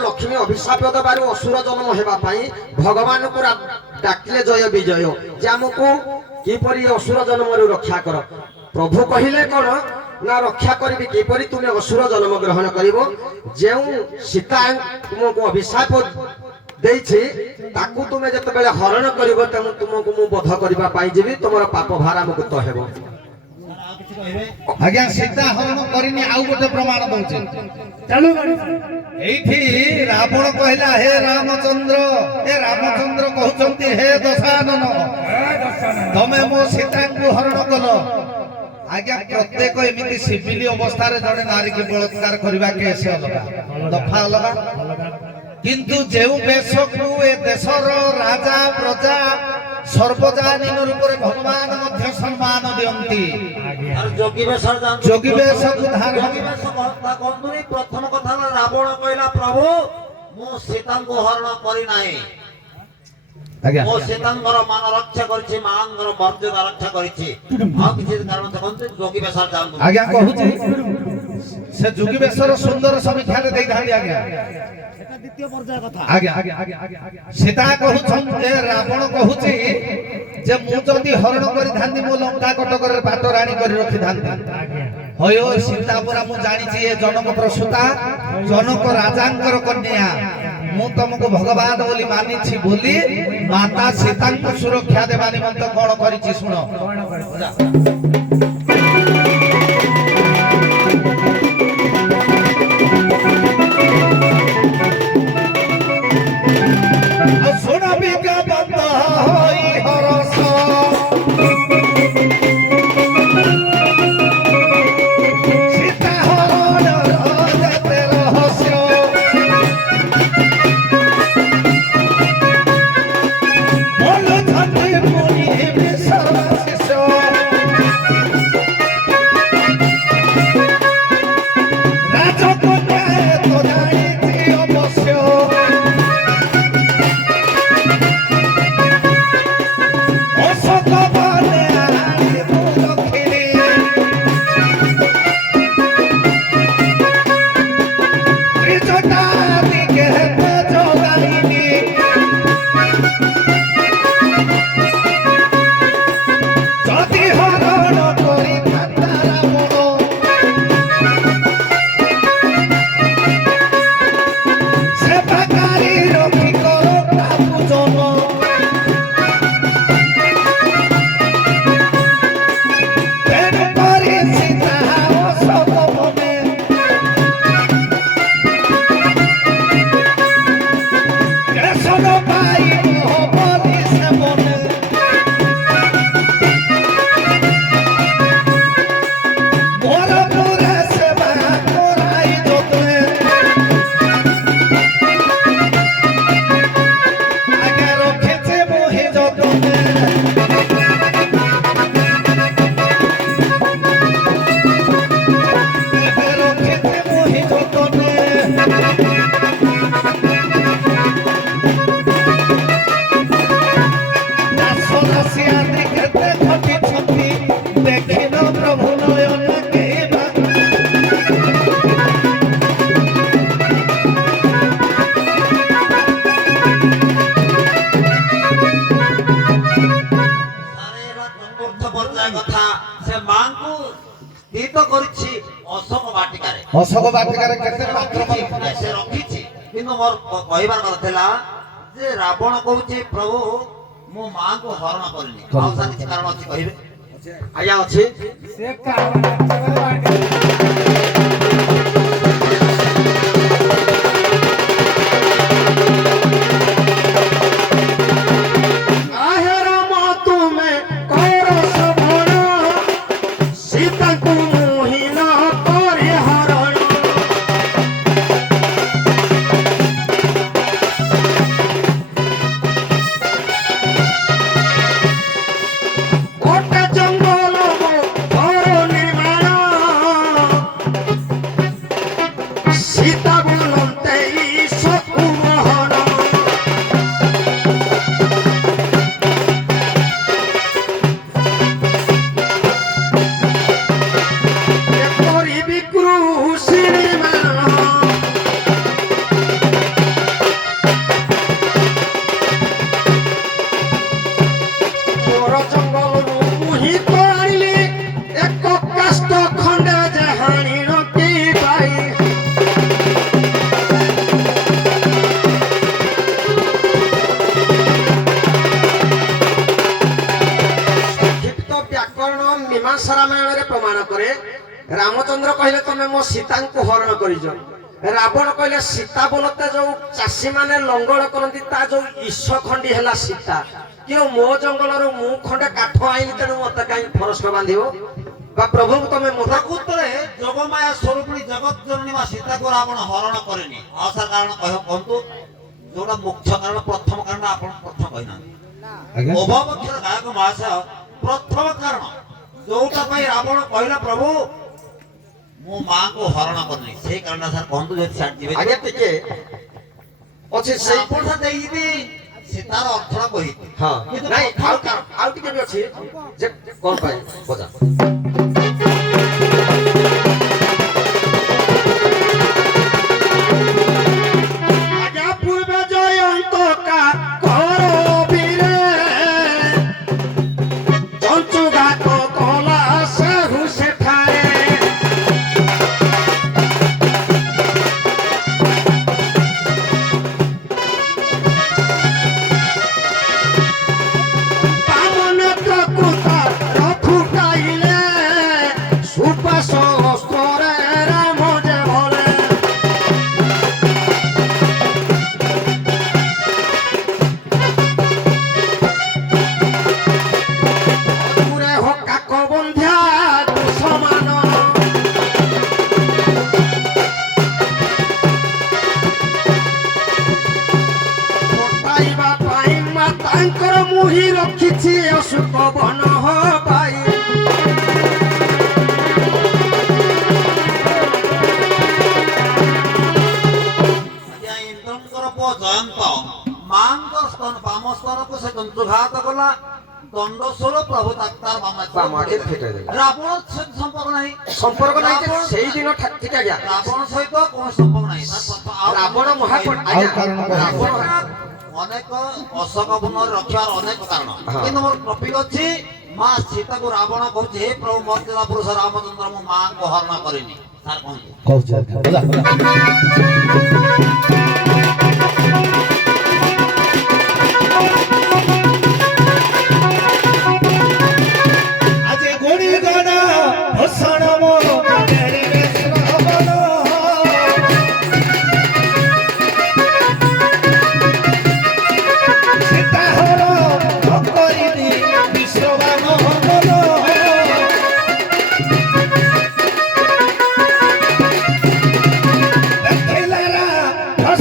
ଲକ୍ଷ୍ମୀ ଅଭିଶାପ ଦେବାରୁ ଅସୁର ଜନ୍ମ ହେବା ପାଇଁ ଭଗବାନଙ୍କୁ ଡାକିଲେ ଜୟ ବିଜୟ ଯେ ଆମକୁ କିପରି ଅସୁର ଜନ୍ମରୁ ରକ୍ଷା କର। ପ୍ରଭୁ କହିଲେ କଣ ନା ରକ୍ଷା କରିବି କିପରି ତୁମେ ଅସୁର ଜନ୍ମ ଗ୍ରହଣ କରିବ। ଯେଉଁ ସୀତା ତୁମକୁ ଅଭିଶାପ ଦେଇଛି ତାକୁ ତୁମେ ଯେତେବେଳେ ହରଣ କରିବ ତେଣୁ ତୁମକୁ ମୁଁ ବଧ କରିବା ପାଇଁ ଯିବି ତୁମର ପାପ ଭାରା ମୁକ୍ତ ହେବ। ଆଜ୍ଞା ସୀତା ହରଣ କରିନି ଆଉ ଗୋଟେ ପ୍ରମାଣ ଦଉଛି। ଏଇଠି ରାବଣ କହିଲା ହେ ରାମଚନ୍ଦ୍ର, ହେ ରାମଚନ୍ଦ୍ର କହୁଛନ୍ତି ହେ ଦଶାନନ ତମେ ମୋ ସୀତାଙ୍କୁ ହରଣ କଲ। ଆଜ୍ଞା ପ୍ରତ୍ୟେକ ଏମିତି ସିଭିଲି ଅବସ୍ଥାରେ ଜଣେ ନାରୀକି ବଳାତ୍କାର କରିବା କେସ ଅଲଗା, ଦଫା ଅଲଗା। କିନ୍ତୁ ଯେଉଁ ବେଶକୁ ଏ ଦେଶର ରାଜା ପ୍ରଜା ସର୍ବଜନୀନ ରୂପରେ ଭଗବାନ ମଧ୍ୟ ସମ୍ମାନ ଦିଅନ୍ତି। ଯୋଗୀ ବେଶ ଯୋଗୀ ବେଶକୁ ଧାରଣ ପ୍ରଥମ କଥା ହେଲା ରାବଣ କହିଲା ପ୍ରଭୁ ମୁଁ ସୀତାଙ୍କୁ ହରଣ କରିନାହିଁ, ଆଜ୍ଞା ମୋ ସୀତାଙ୍କର ମାନ ରକ୍ଷା କରିଛି, ମାଙ୍କର ମର୍ଯ୍ୟାଦା ରକ୍ଷା କରିଛି। ଆଉ କିଛି କାରଣ ଦେଖନ୍ତୁ ଯୋଗୀ ବେଶ ଯାଆନ୍ତୁ। ଆଜ୍ଞା କହୁଛି ସେ ଯୋଗୀ ବେଶର ସୁନ୍ଦର ସମୀକ୍ଷାରେ ଦେଇଥାନ୍ତି। ଆଜ୍ଞା ଆଜ୍ଞା ସୀତା କହୁଛନ୍ତି ରାବଣ କହୁଛି ଯେ ମୁଁ ଯଦି ହରଣ କରିଥାନ୍ତି ମୁଁ ଲଙ୍କା କଟକରେ ବାଟ ରାଣୀ କରି ରଖିଥାନ୍ତି। ହୟ ସୀତା ପରା ମୁଁ ଜାଣିଛି ଏ ଜନକ ପ୍ରସୂତା, ଜନକ ରାଜାଙ୍କର କନ୍ୟା। ମୁଁ ତମକୁ ଭଗବାନ ବୋଲି ମାନିଛି ବୋଲି ମାତା ସୀତାଙ୍କୁ ସୁରକ୍ଷା ଦେବା ନିମନ୍ତେ କଣ କରିଛି ଶୁଣ। ଶୁଣ ବିଜ୍ଞାପନ ହୋଇ ହରସ ସୀତା ହରଣର ଯେତେ ରହସ୍ୟ ବୋଲୁଛନ୍ତି ପୁଣି ବିଶ୍ୱର ଶିଷ୍ୟ। ଅଶୋକ ବାଟିକାରେ କେତେ ପାତ୍ର ନାଇଁ, ସେ ରଖିଛି କିନ୍ତୁ ମୋର କହିବାର କଥା ଥିଲା ଯେ ରାବଣ କହୁଛି ପ୍ରଭୁ ମୋ ମାଙ୍କୁ ହରଣ କରିନି ଆଉ ସାର୍ କିଛି କାରଣ ଅଛି କହିବେ? ଆଜ୍ଞା ଅଛି। आहे राम तुमे करो सभण सीताଙ୍କୁ ମୋହିନ କରି ହରଣ। ଗୋଟେ ଜଙ୍ଗଲ ଘର ନିର୍ମାଣ ସୀତା ବୋଲନ୍ତେ ଈଶକୁ ମୋହନ। କରିବି କୃଷିଣୀ ମାନ ମୋର ଜଙ୍ଗଲରୁ ମୁହିଁ ତ ଆଣିଲି ଏକ କାଷ୍ଠ ଖଣ୍ଡେ ଯେ ହାଣିଣ କି ପାଇ। ସଂକ୍ଷିପ୍ତ ବ୍ୟାକରଣ ମୀମାଂସା ରାମାୟଣରେ ପ୍ରମାଣ କରେ। ରାମଚନ୍ଦ୍ର କହିଲେ ତମେ ମୋ ସୀତାଙ୍କୁ ହରଣ କରିଛ। ରାବଣ କହିଲେ ସୀତା ବୋଲତେ ଯୋଉ ଚାଷୀ ମାନେ ଲଙ୍ଗଳ କରନ୍ତି ତା ଯୋଉ ଇସ ଖଣ୍ଡି ହେଲା ସୀତା। କିନ୍ତୁ ମୋ ଜଙ୍ଗଲରୁ ମୁଁ ଖଣ୍ଡେ କାଠ ଆଇଲି ତେଣୁ ମତେ କାହିଁକି ଫରସ୍କ ବାନ୍ଧିବ ବା ପ୍ରଭୁ ତମେ ମୋ ପ୍ରକୃତରେ ଯୋଗମାୟା ସ୍ୱରୂପିଣୀ ଜଗତ ଜନନୀ ମା ସୀତାକୁ ରାବଣ ହରଣ କରେନି ଆଉ ସାର୍ କାରଣ କୁହନ୍ତୁ ଯୋଉଟା ମୁଖ୍ୟ କାରଣ ପ୍ରଥମ କାରଣ ଆପଣ ପ୍ରଥମ କହିନାହାନ୍ତି ଆଜ୍ଞା ଉଭୟପକ୍ଷର ଗାୟକ ମହାଶୟ ପ୍ରଥମ କାରଣ ଯୋଉଟା ପାଇଁ ରାବଣ କହିଲା ପ୍ରଭୁ ମୋ ମାଙ୍କୁ ହରଣ କରିନି ସେଇ କାରଣ ସାର୍ କୁହନ୍ତୁ ଯଦି ସାର୍ ଯିବେ ଆଜ୍ଞା ଟିକେ ଅଛି ସେଇ ଆପଣ ସାର୍ ଦେଇଯିବି ସୀତାର ଅର୍ଥଟା କହିଛି ହଁ କିନ୍ତୁ ନାଇଁ ପ୍ରଥମ ଆଉ ଟିକେ ବି ଅଛି ଯେ କଣ ପାଇଁ ବଜା ଆଜ୍ଞା ପୂର୍ବେ ଜୟନ୍ତ କା କର ବୀରେ ଚଞ୍ଚୁଘାତ କଲା ସେହୁ ସେଠାରେ। ବାମନ ପ୍ରକୃତ ରଫୁଟାଇଲେ ସୁପାସ ଅସ୍ତ୍ରରେ ରାମ ଯେ ଭଲେ। ଦୂରେ ହୋ କାକ ବନ୍ଧ୍ୟା ସମାନ ଫଟାଇବା ପାଇଁ ମାତାଙ୍କର ମୁହିଁ ରଖିଛି ଅଶୋକ ବନ ପାଇ। ଆଜ୍ଞା ଇନ୍ଦ୍ରଙ୍କର ପୁଅ ଜୟନ୍ତ ମାଙ୍କ ସ୍ତନ ବାମ ସ୍ତନକୁ ସେ ଦନ୍ତଘାତ କଲା ଦଣ୍ଡସ୍ୱର ପ୍ରଭୁ ତାର ବାମ ଆଗେ ଫିଟେଇ ଦେଲେ। ରାବଣ ସହିତ ସମ୍ପର୍କ ନାହିଁ ସମ୍ପର୍କ ନାହିଁ ଯେ ସେଇଦିନ ଠିକ ଆଜ୍ଞା ରାବଣ ସହିତ କୌଣସି ସମ୍ପର୍କ ନାହିଁ ତାର ପ୍ରଥମ- ଆଉ ରାବଣ ମହାପଣ୍ଡ ଆଉ ଆଜ୍ଞା କାରଣ କଣ? ରାବଣ ଅନେକ ଅଶୋକ ବନରେ ରଖିବାର ଅନେକ କାରଣ ହଁ। କିନ୍ତୁ ମୋର ଟପିକ ଅଛି ମା ସୀତାକୁ ରାବଣ କହୁଛି ହେ ପ୍ରଭୁ ମର୍ତ୍ତିଲା ପୁରୁଷ ରାମଚନ୍ଦ୍ର ମୋ ମାଙ୍କୁ ହରଣ କରିନି ସାର୍ କୁହନ୍ତୁ କହୁଛି ଆଜ୍ଞା ବୋଲା ଆଜି ଗୁଣି ଗଣ ଭୂଷଣ ମୋ ଫେରିବେ ଶ୍ରବଣ। ସୀତା ହର କରିନି ବିଶ୍ଵବାନ ମନ। ଦେଖିଲା ରା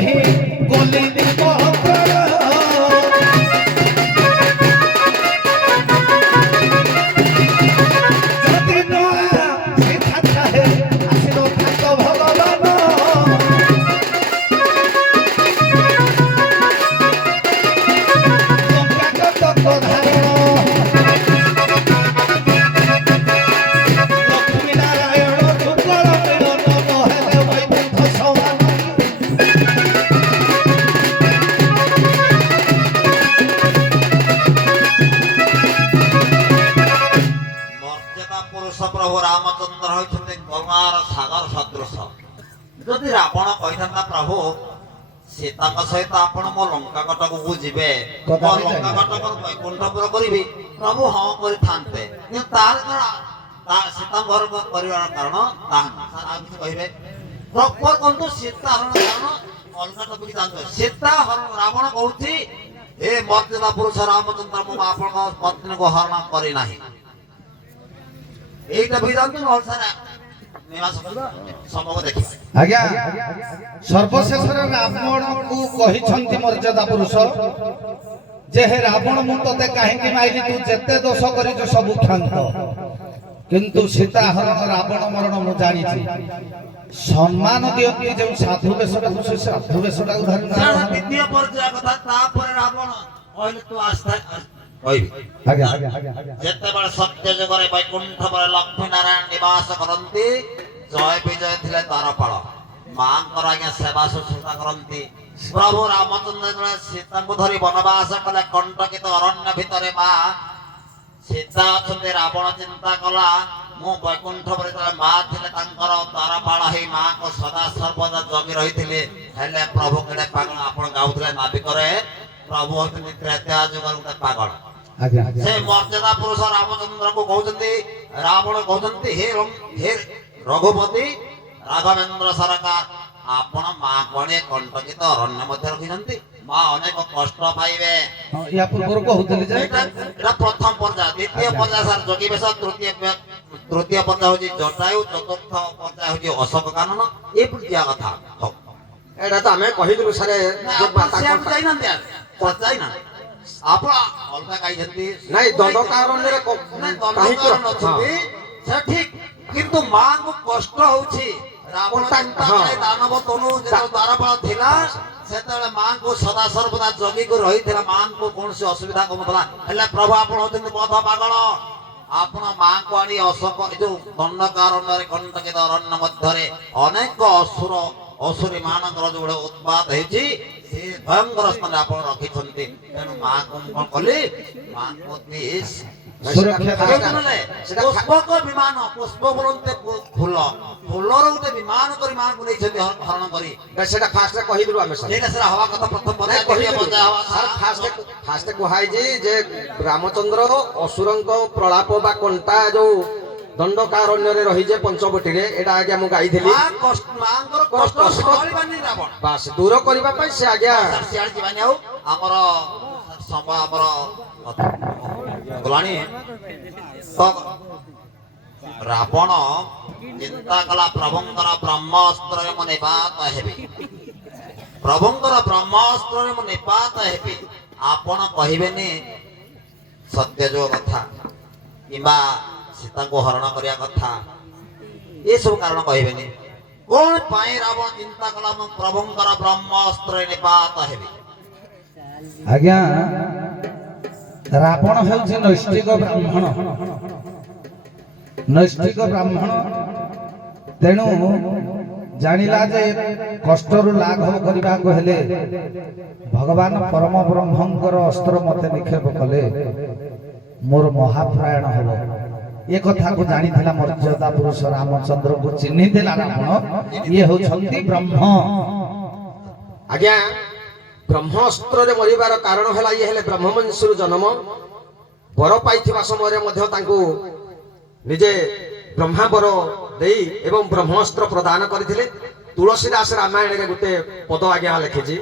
ମୁହିଁ ଗଲି ମହକର ଯଦି ନୂଆ ଶିକ୍ଷା ଚାହେ ଆସିବ ତାଙ୍କ ଭଗବାନ ଲଙ୍କାଗତ ଧାରଣ ଲକ୍ଷ୍ମୀ ନାରାୟଣ ଯୁଗଳ ମିଳନ ନହେଲେ ବୈକୁଣ୍ଠ ସମାନ ମର୍ଯ୍ୟାଦା ପୁରୁଷ ପ୍ରଭୁ ରାମଚନ୍ଦ୍ର ହେଉଛନ୍ତି ଗଙ୍ଗାର ସାଗର ସଦୃଶ। ଯଦି ରାବଣ କହିଥାନ୍ତା ପ୍ରଭୁ ସୀତାଙ୍କ ସହିତ ଆପଣ ମୋ ଲଙ୍କା କଟକକୁ ଯିବେ, ମୋ କଦାପି ଲଙ୍କା ଯାଇନାହିଁ। କଟକରୁ ବୈକୁଣ୍ଠପୁର କରିବି, ପ୍ରଭୁ ହଁ କରିଥାନ୍ତେ। କିନ୍ତୁ ତାର ସୀତାଙ୍କ ଘର କରିବାର କାରଣ ତାହା ସାର୍ ଆଉ କିଛି କହିବେ ପ୍ରପର କହନ୍ତୁ ସୀତା ହରଣ କାରଣ ଅଲଗା ଟପିକ ଜାଣିଛ। ସୀତା ହରଣ ରାବଣ କହୁଛି ଏ ମର୍ଯ୍ୟାଦା ପୁରୁଷ ରାମଚନ୍ଦ୍ର ମୁଁ ଆପଣଙ୍କ ପତ୍ନୀକୁ ହରଣ କରିନାହିଁ। এইটা বিধান তো অলসারা নিবাস সম্ভব দেখি ଆଜ୍ଞା ସର୍ବଶେଷରେ ରାବଣକୁ କହିଛନ୍ତି ମର୍ଯ୍ୟାଦା ପୁରୁଷ ଯେ ହେ ରାବଣ ମୁଁ ତତେ କାହିଁକି ମାଇଲି ତୁ ଯେତେ ଦୋଷ କରିଛୁ ସବୁ କ୍ଷାନ୍ତ କିନ୍ତୁ ସୀତା ହରଣ ରାବଣ ମରଣ ମୁଁ ଜାଣିଛି ସମ୍ମାନ ଦିଅନ୍ତି ଯେଉଁ ସାଧୁ ବେଶଟାକୁ ସେ ସାଧୁ ବେଶଟାକୁ ଧରି ସେଟା ଦ୍বিতীয় পর্যায় কথা তারপরে রাবণ কইলে তো আস্থা কইবি ଆଜ୍ଞା যেତେବେଳେ ସତ୍ୟ ଯୁଗରେ ବୈକୁଣ୍ଠ ପରେ ଲକ୍ଷ୍ମୀ ନାରାୟଣ ନିବାସ କରନ୍ତି ଜୟ ବିଜୟ ଥିଲେ ଦ୍ୱାରପାଳ ମାଙ୍କର ଆଜ୍ଞା ସେବା ଶୁଶ୍ରୂଷା କରନ୍ତି। ପ୍ରଭୁ ରାମଚନ୍ଦ୍ର ଯେତେବେଳେ ସୀତାଙ୍କୁ ଧରି ବନବାସ କଲେ କଣ୍ଟକିତ ଅରଣ୍ୟ ଭିତରେ ମା ସୀତା ଅଛନ୍ତି ରାବଣ ଚିନ୍ତା କଲା ମୁଁ ବୈକୁଣ୍ଠ ପରେ ଯେତେବେଳେ ମା ଥିଲେ ତାଙ୍କର ଦ୍ୱାରପାଳ ହେଇ ମାଙ୍କୁ ସଦା ସର୍ବଦା ଜଗି ରହିଥିଲେ ହେଲେ ପ୍ରଭୁ କେଡ଼େ ପାଗଳ ଆପଣ ଗାଉଥିଲେ ନାବିକରେ ପ୍ରଭୁ ହଉଛନ୍ତି ତ୍ରେତୟା ଯୁଗର ଗୋଟେ ପାଗଳ। ଆଜ୍ଞା ସେ ମର୍ଯ୍ୟାଦା ପୁରୁଷ ରାମଚନ୍ଦ୍ରଙ୍କୁ କହୁଛନ୍ତି ରାବଣ କହୁଛନ୍ତି ହେ ରଘୁପତି ରାଘବେନ୍ଦ୍ର ସରକାର ଆପଣ ମା କଣେ କଣ୍ଟକିତ ଅରଣ୍ୟ ମଧ୍ୟ ରଖିଛନ୍ତି ମା ଅନେକ କଷ୍ଟ ପାଇବେ। ହଁ ୟା ପୂର୍ବରୁ କହୁଥିଲି ଯେ এটা প্রথম পর্যায় দ্বিতীয় পর্যায় স্যার যোগী বেশ তৃতীয় পর্যায় হচ্ছে জটায়ু চতুর্থ পর্যায় হচ্ছে অশোক কানন এই দিয়া কথা হোক ଏଇଟା ତ ଆମେ କହିଥିଲୁ ସାରେ ଯେ ମାତା କଣ୍ଟା- ଯାଇନାହାନ୍ତି ପଚାଇନା ଆପଣ ଅଲଗା ଗାଇଛନ୍ତି ନାଇଁ ଦଣ୍ଡକାରଣ୍ୟରେ କାହିଁକି ଅଛନ୍ତି ସେ ଠିକ କିନ୍ତୁ ମାଙ୍କୁ କଷ୍ଟ ହଉଛି ରାବଣ ଚିନ୍ତା କଲେ ଦାନବ ତନୁ ଯେତେବେଳେ ଦ୍ୱାରପାଳ ଥିଲା ସେତେବେଳେ ମାଙ୍କୁ ସଦା ସର୍ବଦା ଜଗିକି ରହିଥିଲା ମାଙ୍କୁ କୌଣସି ଅସୁବିଧା କରୁନଥିଲା ହେଲେ ପ୍ରଭୁ ଆପଣ ହଉଛନ୍ତି ବଧ ପାଗଳ ଆପଣ ମାଙ୍କୁ ଆଣି ଅଶୋକ ଏ ଯୋଉ ଦଣ୍ଡକାରଣ୍ୟରେ କଣ୍ଟକିତ ଅରଣ୍ୟ ମଧ୍ୟରେ ଅନେକ ଅସୁରୀ ମାନଙ୍କର ଯୋଉଗୁଡା ଉତ୍ପାତ ହେଇଛି ସେ ଭୟଙ୍କର ସ୍ଥାନରେ ଆପଣ ରଖିଛନ୍ତି ତେଣୁ ମାଙ୍କୁ ମୁଁ କଣ କଲି ମାଙ୍କୁ ସୁରକ୍ଷା ପୁଷ୍ପକ ବିମାନ ପୁଷ୍ପ ବୋଲନ୍ତେ ଫୁଲ ଫୁଲର ଗୋଟେ ବିମାନ କରି ମାଙ୍କୁ ନେଇଛନ୍ତି ହରଣ କରି ସେଟା ଫାଷ୍ଟ କହିଥିଲୁ ଆମେ ସାର୍ ସେଇଟା ସେଟା ହବା କଥା ପ୍ରଥମ ପର୍ଯ୍ୟାୟ ଦ୍ୱିତୀୟ ପର୍ଯ୍ୟାୟ ହବା ଫାଷ୍ଟ କୁହାଯାଇଛି ଯେ ରାମଚନ୍ଦ୍ର ଅସୁରଙ୍କ ପ୍ରଳାପ ବା କଣ୍ଟା ଯୋଉ ଦଣ୍ଡକାରଣ୍ୟରେ ରହିଛେ ପଞ୍ଚବଟିରେ ଏଇଟା ଆଜ୍ଞା ମୁଁ ଗାଇଥିଲି ମାଙ୍କର କଷ୍ଟ ସହିବାନି ରାବଣ ବାସ୍ ଦୂର କରିବା ପାଇଁ ସେ ଆଜ୍ଞା ସିଆଡେ ଯିବାନି ଆଉ ଆମର ସମୟ ଆମର ଗଲାଣି ତ ରାବଣ ଚିନ୍ତା କଲା ପ୍ରଭୁଙ୍କର ବ୍ରହ୍ମାସ୍ତ୍ରରେ ମୁଁ ନିପାତ ହେବି ପ୍ରଭୁଙ୍କର ବ୍ରହ୍ମାସ୍ତ୍ରରେ ମୁଁ ନିପାତ ହେବି ଆପଣ କହିବେନି ସତ୍ୟ ଯୋଗ କଥା କିମ୍ବା ସୀତାଙ୍କୁ ହରଣ କରିବା କଥା ଏସବୁ କାରଣ କହିବେନି କଣ ପାଇଁ ରାବଣ ଚିନ୍ତା କଲା ମୁଁ ପ୍ରଭୁଙ୍କର ବ୍ରହ୍ମାସ୍ତ୍ରରେ ନିପାତ ହେବି। ଆଜ୍ଞା ରାବଣ ହେଉଛି ନୈଷ୍ଠିକ ବ୍ରାହ୍ମଣ ତେଣୁ ଜାଣିଲା ଯେ କଷ୍ଟରୁ ଲାଘବ କରିବାକୁ ହେଲେ ଭଗବାନ ପରମ ବ୍ରହ୍ମଙ୍କର ଅସ୍ତ୍ର ମତେ ନିକ୍ଷେପ କଲେ ମୋର ମହାପ୍ରୟାଣ ହେବ ଏ କଥାକୁ ଜାଣିଥିଲା ମର୍ଯ୍ୟାଦା ପୁରୁଷ ରାମଚନ୍ଦ୍ରଙ୍କୁ ଚିହ୍ନିଥିଲା ରାବଣ ଇଏ ହେଉଛନ୍ତି ବ୍ରହ୍ମ। ଆଜ୍ଞା ବ୍ରହ୍ମାସ୍ତ୍ରରେ ମରିବାର କାରଣ ହେଲା ଇଏ ହେଲେ ବ୍ରହ୍ମବଂଶରୁ ଜନ୍ମ ବର ପାଇଥିବା ସମୟରେ ମଧ୍ୟ ତାଙ୍କୁ ନିଜେ ବ୍ରହ୍ମା ବର ଦେଇ ଏବଂ ବ୍ରହ୍ମାସ୍ତ୍ର ପ୍ରଦାନ କରିଥିଲେ। ତୁଳସୀ ଦାସ ରାମାୟଣରେ ଗୋଟେ ପଦ ଆଜ୍ଞା ଲେଖିଛି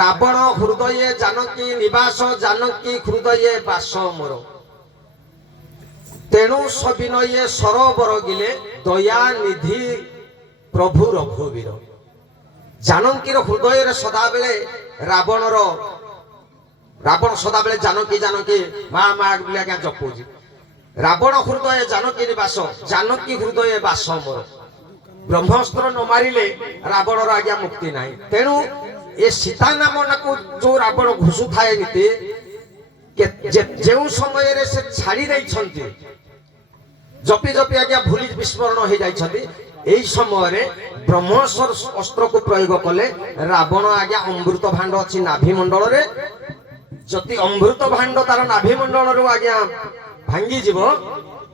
ରାବଣ ହୃଦये ଜାନକୀ ନିବାସ ଜାନକୀ ହୃଦये ବାସ ମୋର ତେଣୁ ସବିନୟେ ସରୋବର ଗିଲେ ଦୟା ନିଧି ପ୍ରଭୁ ରଘୁବୀର। ଜାନକୀର ହୃଦୟରେ ସଦାବେଳେ ରାବଣ ସଦାବେଳେ ଜାନକୀ ଜାନକୀ ମା ମା ବୋଲି ଆଜ୍ଞା ଜପୁଛି। ରାବଣ ହୃଦୟ ଜାନକୀ ନିବାସ, ଜାନକୀ ହୃଦୟ ବାସ ମୋର। ବ୍ରହ୍ମାସ୍ତ୍ର ନ ମାରିଲେ ରାବଣର ଆଜ୍ଞା ମୁକ୍ତି ନାହିଁ। ତେଣୁ ଏ ସୀତା ନାମକୁ ଯୋଉ ରାବଣ ଘୁଷୁଥାଏ ନୀତି, ଯେଉଁ ସମୟରେ ସେ ଛାଡି ଦେଇଛନ୍ତି, ଜପି ଜପି ଆଜ୍ଞା ଭୁଲି ବିସ୍ମରଣ ହେଇଯାଇଛନ୍ତି, এই ସମୟରେ ବ୍ରହ୍ମସ୍ତ୍ର ଅସ୍ତ୍ରକୁ ପ୍ରୟୋଗ କଲେ ରାବଣ ଆଜ୍ଞା ଅମୃତ ଭାଣ୍ଡ ଅଛି ନାଭି ମଣ୍ଡଳରେ, ଯଦି ଅମୃତ ଭାଣ୍ଡ ତାର ନାଭି ମଣ୍ଡଳରୁ ଆଜ୍ଞା ଭାଙ୍ଗିଯିବ,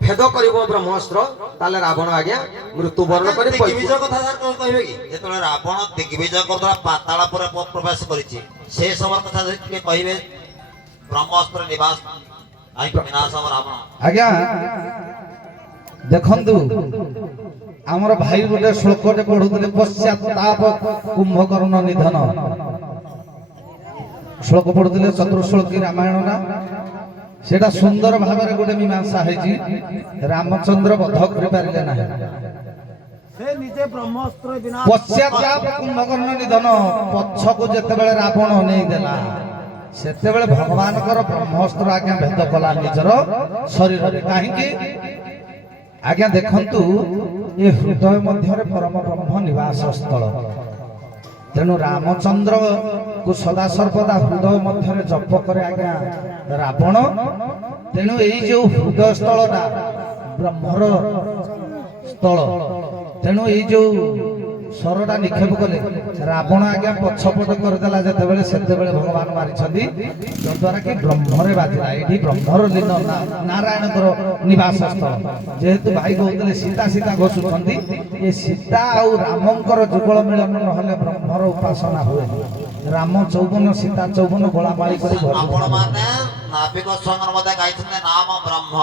ଭେଦ କରିବ ବ୍ରହ୍ମାସ୍ତ୍ର, ତାହେଲେ ରାବଣ ଆଜ୍ଞା ମୃତ୍ୟୁବରଣ କରି ଦିଗ୍ବିଜୟ କଥା ସାର୍ କଣ କହିବେ କି? ଯେତେବେଳେ ରାବଣ ଦିଗ୍ବିଜୟ କରୁଥିଲା ପାତାଳ ପୁରେ ପ୍ରବେଶ କରିଛି, ସେ ସମୟ କଥା ଯଦି ଟିକେ କହିବେ। ବ୍ରହ୍ମାସ୍ତ୍ର ନିବାସ କାହିଁକି ବିନାଶ ହବ ରାବଣ? ଆଜ୍ଞା ଦେଖନ୍ତୁ, ଆମର ଭାଇ ଗୋଟେ ଶ୍ଲୋକଟେ ପଢୁଥିଲେ, ପଶ୍ଚାତାପ କୁମ୍ଭକର୍ଣ୍ଣ ନିଧନ ଶ୍ଲୋକ ପଢୁଥିଲେ, ଚତୁର୍ଶ୍ଲୋକୀ ରାମାୟଣଟା। ସେଟା ସୁନ୍ଦର ଭାବରେ ଗୋଟେ ମୀମାଂସା ହେଇଛି। ରାମଚନ୍ଦ୍ର ବଧ କରିପାରିଲେ ନାହିଁ। ପଶ୍ଚାତାପ କୁମ୍ଭକର୍ଣ୍ଣ ନିଧନ, ପଛକୁ ଯେତେବେଳେ ରାବଣ ନେଇଦେଲା, ସେତେବେଳେ ଭଗବାନଙ୍କର ବ୍ରହ୍ମାସ୍ତ୍ର ଆଜ୍ଞା ଭେଦ କଲା ନିଜର ଶରୀରରେ। କାହିଁକି ଆଜ୍ଞା ଦେଖନ୍ତୁ, ଏ ହୃଦୟ ମଧ୍ୟରେ ପରମ ବ୍ରହ୍ମ ନିବାସ ସ୍ଥଳ। ତେଣୁ ରାମଚନ୍ଦ୍ରକୁ ସଦା ସର୍ବଦା ହୃଦୟ ମଧ୍ୟରେ ଜପ କରେ ଆଜ୍ଞା ରାବଣ। ତେଣୁ ଏଇ ଯୋଉ ହୃଦୟ ସ୍ଥଳଟା ବ୍ରହ୍ମର ସ୍ଥଳ, ତେଣୁ ଏଇ ଯୋଉ ସରଟା ନିକ୍ଷେପ କଲେ, ରାବଣ ଆଜ୍ଞା ପଛପଟ କରିଦେଲା ଯେତେବେଳେ, ସେତେବେଳେ ଭଗବାନ ମାରିଛନ୍ତି, ଯଦ୍ୱାରା କି ବ୍ରହ୍ମରେ ବାଜିଲା। ଏଠି ବ୍ରହ୍ମର ଲୀନ, ନାରାୟଣଙ୍କର ନିବାସ ସ୍ଥଳ। ଯେହେତୁ ଭାଇ କହୁଥିଲେ ସୀତା ସୀତା ଘୋଷୁଛନ୍ତି, ଏ ସୀତା ଆଉ ରାମଙ୍କର ଯୁଗଳ ମିଳନ ନହେଲେ ବ୍ରହ୍ମର ଉପାସନା ହୁଏନି। ରାମ ଚୌବନ, ସୀତା ଚୌବନ, ଗୋଳାମାଳି କରି ଆପଣ ମାନେ ନାବିକ ସଂଘର ମଧ୍ୟ ଗାଇଛନ୍ତି ନାମ ବ୍ରହ୍ମ।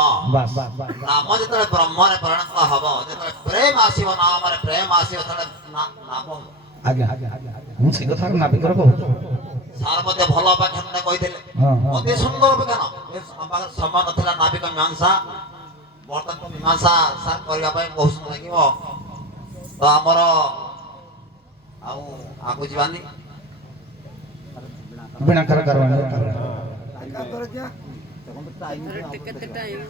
ନାମ ଯେତେବେଳେ ବ୍ରହ୍ମରେ ପରିଣତ ହବ, ଯେତେବେଳେ ପ୍ରେମ ଆସିବ, ନାମରେ ପ୍ରେମ ଆସିବ, ସେତେବେଳେ ନାମ। ଆଜ୍ଞା ମୁଁ ସେ କଥା ନାବିକର କହୁଛି। ସାର୍ ମଧ୍ୟ ଭଲ ଅପାଖ୍ୟାନ କହିଥିଲେ, ଅତି ସୁନ୍ଦର ଅପାଖ୍ୟାନ। ଆମ ପାଖରେ ସମୟ ନଥିଲା ନାବିକ ମୀମାଂସା, ବର୍ତ୍ତମାନ ମୀମାଂସା ସାର୍ କରିବା ପାଇଁ ବହୁତ ସମୟ ଲାଗିବ। ତ ଆମର ଆଉ ଆଗକୁ ଯିବାନି। ବିଣାକାର କାରଣ କେତେ ଟାଇମ୍